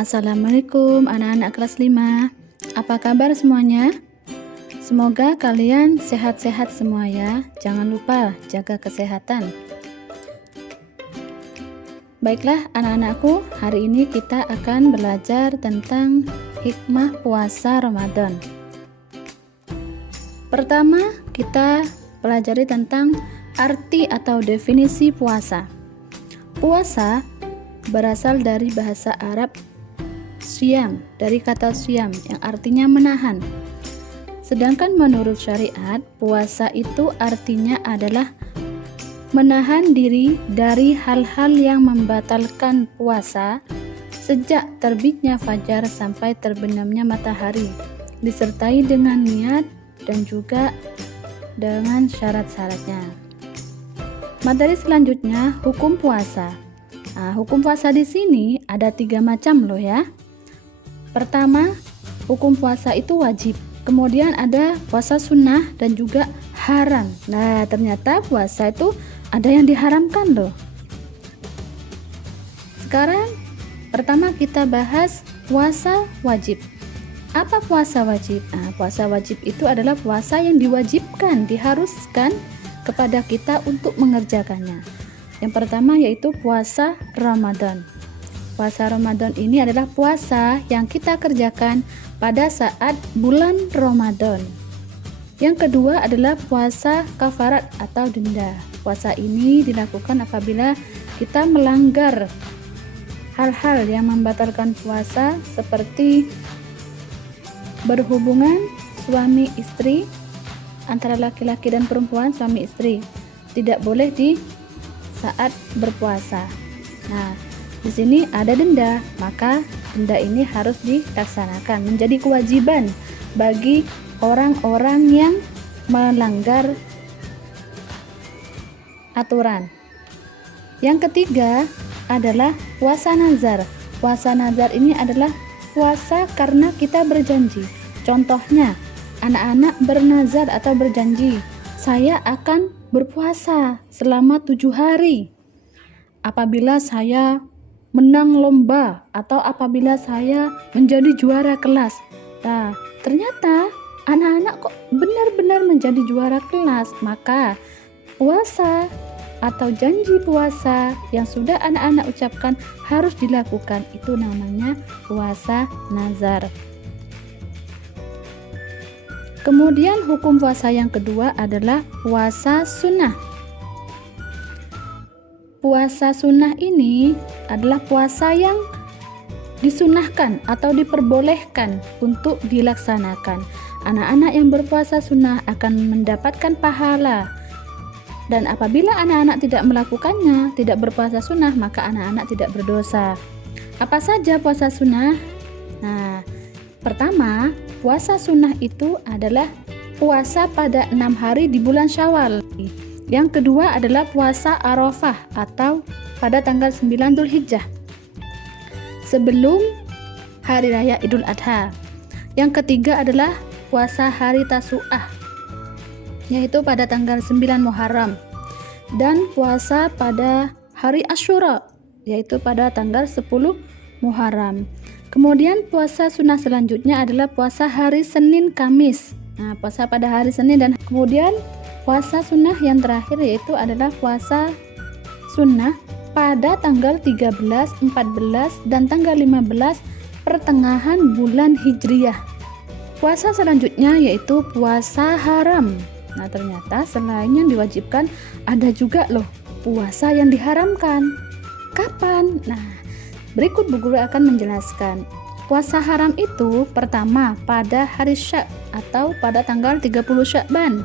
Assalamualaikum anak-anak kelas 5. Apa kabar semuanya? Semoga kalian sehat-sehat semua ya. Jangan lupa jaga kesehatan. Baiklah anak-anakku, hari ini kita akan belajar tentang hikmah puasa Ramadan. Pertama, kita pelajari tentang arti atau definisi puasa. Puasa berasal dari bahasa Arab syam, dari kata syam yang artinya menahan. Sedangkan menurut syariat, puasa itu artinya adalah menahan diri dari hal-hal yang membatalkan puasa sejak terbitnya fajar sampai terbenamnya matahari, disertai dengan niat dan juga dengan syarat-syaratnya. Materi selanjutnya, hukum puasa. Nah, hukum puasa di sini ada 3 macam loh ya. Pertama, hukum puasa itu wajib. Kemudian ada puasa sunnah dan juga haram. Nah, ternyata puasa itu ada yang diharamkan loh. Sekarang, pertama kita bahas puasa wajib. Apa puasa wajib? Nah, puasa wajib itu adalah puasa yang diwajibkan, diharuskan kepada kita untuk mengerjakannya. Yang pertama yaitu puasa Ramadan. Puasa Ramadan ini adalah puasa yang kita kerjakan pada saat bulan Ramadan. Yang kedua adalah puasa kafarat atau denda. Puasa ini dilakukan apabila kita melanggar hal-hal yang membatalkan puasa seperti berhubungan suami istri antara laki-laki dan perempuan, suami istri. Tidak boleh di saat berpuasa. Nah, di sini ada denda, maka denda ini harus dilaksanakan, menjadi kewajiban bagi orang-orang yang melanggar aturan. Yang ketiga adalah puasa nazar. Puasa nazar ini adalah puasa karena kita berjanji. Contohnya, anak-anak bernazar atau berjanji, saya akan berpuasa selama 7 hari apabila saya menang lomba atau apabila saya menjadi juara kelas. Nah, ternyata anak-anak kok benar-benar menjadi juara kelas, maka puasa atau janji puasa yang sudah anak-anak ucapkan harus dilakukan. Itu namanya puasa nazar. Kemudian hukum puasa yang kedua adalah puasa sunnah. Puasa sunnah ini adalah puasa yang disunahkan atau diperbolehkan untuk dilaksanakan. Anak-anak yang berpuasa sunnah akan mendapatkan pahala. Dan apabila anak-anak tidak melakukannya, tidak berpuasa sunnah, maka anak-anak tidak berdosa. Apa saja puasa sunnah? Nah, pertama, puasa sunnah itu adalah puasa pada 6 hari di bulan Syawal. Yang kedua adalah puasa Arafah atau pada tanggal 9 Dzulhijjah sebelum hari raya Idul Adha. Yang ketiga adalah puasa hari Tasu'ah, yaitu pada tanggal 9 Muharram, dan puasa pada hari Asyura, yaitu pada tanggal 10 Muharram. Kemudian puasa sunnah selanjutnya adalah puasa hari Senin Kamis. Nah, puasa pada hari Senin, dan kemudian puasa sunnah yang terakhir yaitu adalah puasa sunnah pada tanggal 13, 14, dan tanggal 15 pertengahan bulan Hijriyah. Puasa selanjutnya yaitu puasa haram. Nah, ternyata selain yang diwajibkan ada juga loh puasa yang diharamkan. Kapan? Nah, berikut Bu Guru akan menjelaskan. Puasa haram itu pertama pada hari Syak atau pada tanggal 30 Syakban.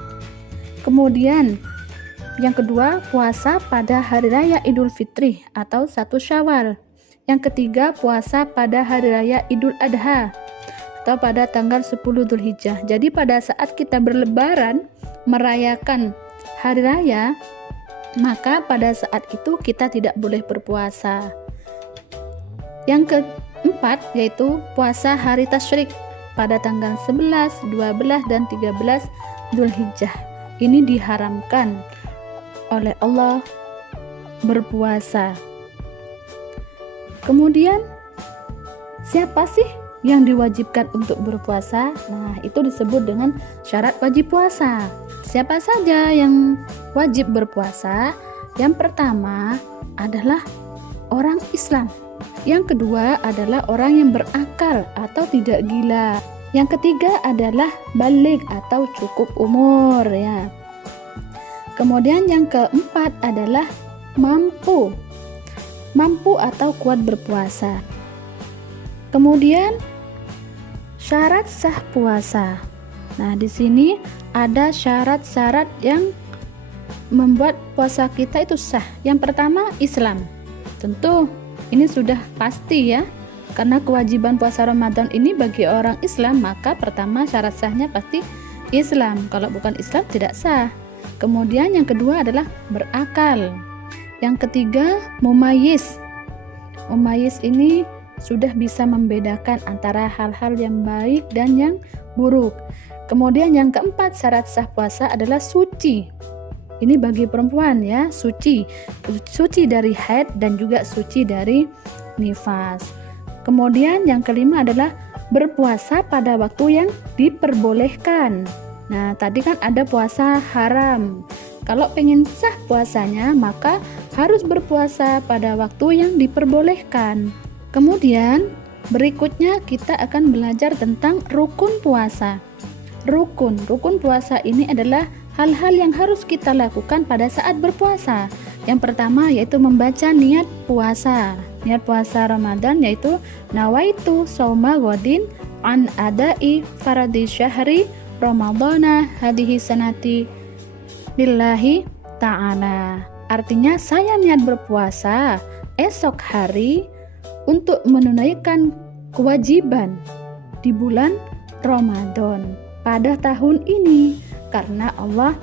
Kemudian yang kedua puasa pada hari raya Idul Fitri atau 1 Syawal. Yang ketiga puasa pada hari raya Idul Adha atau pada tanggal 10 Dzulhijjah. Jadi pada saat kita berlebaran merayakan hari raya, maka pada saat itu kita tidak boleh berpuasa. Yang keempat yaitu puasa hari tasyrik pada tanggal 11, 12, dan 13 Dzulhijjah. Ini diharamkan oleh Allah berpuasa. Kemudian Siapa sih yang diwajibkan untuk berpuasa? Nah, itu disebut dengan syarat wajib puasa. Siapa saja yang wajib berpuasa? Yang pertama adalah orang Islam. Yang kedua adalah orang yang berakal atau tidak gila. Yang ketiga adalah baligh atau cukup umur ya. Kemudian yang keempat adalah mampu atau kuat berpuasa. Kemudian syarat sah puasa. Nah, di sini ada syarat-syarat yang membuat puasa kita itu sah. Yang pertama, Islam. Tentu ini sudah pasti ya. Karena kewajiban puasa Ramadan ini bagi orang Islam, maka pertama syarat sahnya pasti Islam. Kalau bukan Islam tidak sah. Kemudian yang kedua adalah berakal. Yang ketiga, mumayyiz. Mumayyiz ini sudah bisa membedakan antara hal-hal yang baik dan yang buruk. Kemudian yang keempat, syarat sah puasa adalah suci. Ini bagi perempuan ya, suci dari haid dan juga suci dari nifas. Kemudian yang kelima adalah berpuasa pada waktu yang diperbolehkan. Nah, tadi kan ada puasa haram. Kalau pengen sah puasanya, maka harus berpuasa pada waktu yang diperbolehkan. Kemudian berikutnya kita akan belajar tentang rukun puasa. Rukun puasa ini adalah hal-hal yang harus kita lakukan pada saat berpuasa. Yang pertama yaitu membaca niat puasa. Niat puasa Ramadan yaitu nawaitu shauma ghadin an adai faradi syahri Ramadana hadihi sanati lillahi ta'ala. Artinya saya niat berpuasa esok hari untuk menunaikan kewajiban di bulan Ramadan pada tahun ini karena Allah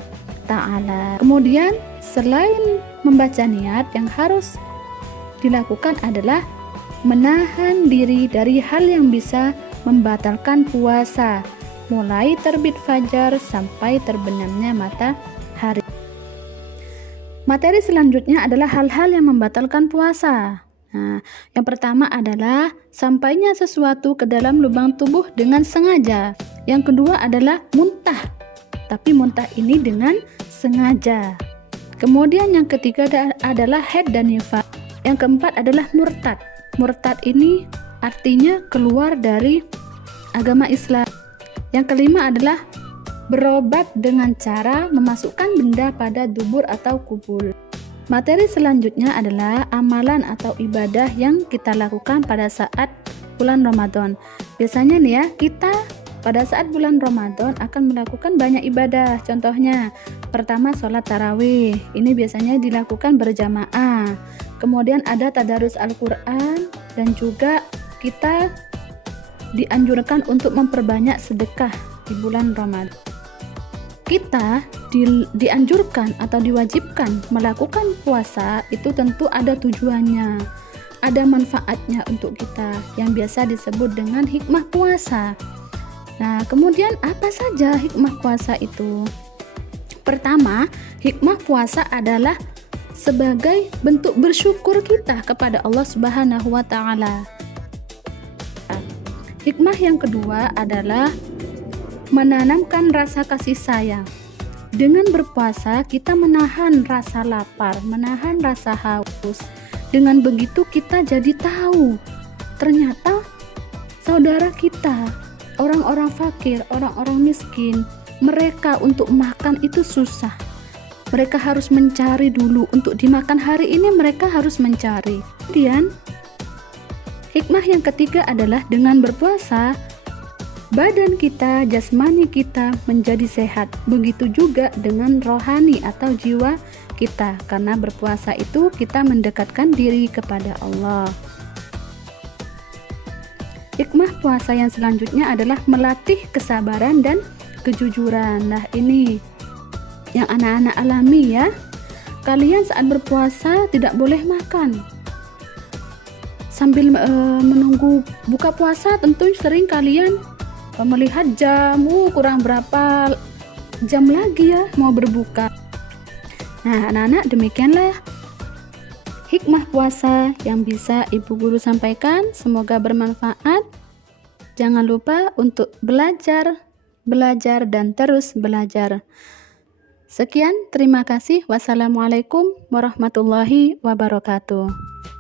Ta'ala. Kemudian selain membaca niat, yang harus dilakukan adalah menahan diri dari hal yang bisa membatalkan puasa, mulai terbit fajar sampai terbenamnya matahari. Materi selanjutnya adalah hal-hal yang membatalkan puasa. Nah, yang pertama adalah sampainya sesuatu ke dalam lubang tubuh dengan sengaja. Yang kedua adalah muntah, tapi muntah ini dengan sengaja. Kemudian yang ketiga adalah haid dan nifas. Yang keempat adalah murtad. Murtad ini artinya keluar dari agama Islam. Yang kelima adalah berobat dengan cara memasukkan benda pada dubur atau kubul. Materi selanjutnya adalah amalan atau ibadah yang kita lakukan pada saat bulan Ramadan. Biasanya nih ya, kita pada saat bulan Ramadan akan melakukan banyak ibadah. Contohnya, pertama sholat tarawih. Ini biasanya dilakukan berjamaah. Kemudian ada tadarus Al-Quran dan juga kita dianjurkan untuk memperbanyak sedekah di bulan Ramadan. Kita dianjurkan atau diwajibkan melakukan puasa itu tentu ada tujuannya, ada manfaatnya untuk kita yang biasa disebut dengan hikmah puasa. Nah, kemudian apa saja hikmah puasa itu? Pertama, hikmah puasa adalah sebagai bentuk bersyukur kita kepada Allah Subhanahu wa Ta'ala. Hikmah yang kedua adalah menanamkan rasa kasih sayang. Dengan berpuasa, kita menahan rasa lapar, menahan rasa haus. Dengan begitu, kita jadi tahu ternyata saudara kita, orang-orang fakir, orang-orang miskin, mereka untuk makan itu susah. Mereka harus mencari dulu, untuk dimakan hari ini mereka harus mencari. Kemudian, hikmah yang ketiga adalah dengan berpuasa, badan kita, jasmani kita menjadi sehat. Begitu juga dengan rohani atau jiwa kita. Karena berpuasa itu kita mendekatkan diri kepada Allah. Hikmah puasa yang selanjutnya adalah melatih kesabaran dan kejujuran. Nah, ini yang anak-anak alami ya. Kalian saat berpuasa tidak boleh makan. Sambil menunggu buka puasa, tentu sering kalian melihat jam, kurang berapa jam lagi ya mau berbuka. Nah, anak-anak, demikianlah hikmah puasa yang bisa Ibu Guru sampaikan. Semoga bermanfaat. Jangan lupa untuk belajar, dan terus belajar. Sekian, terima kasih. Wassalamualaikum warahmatullahi wabarakatuh.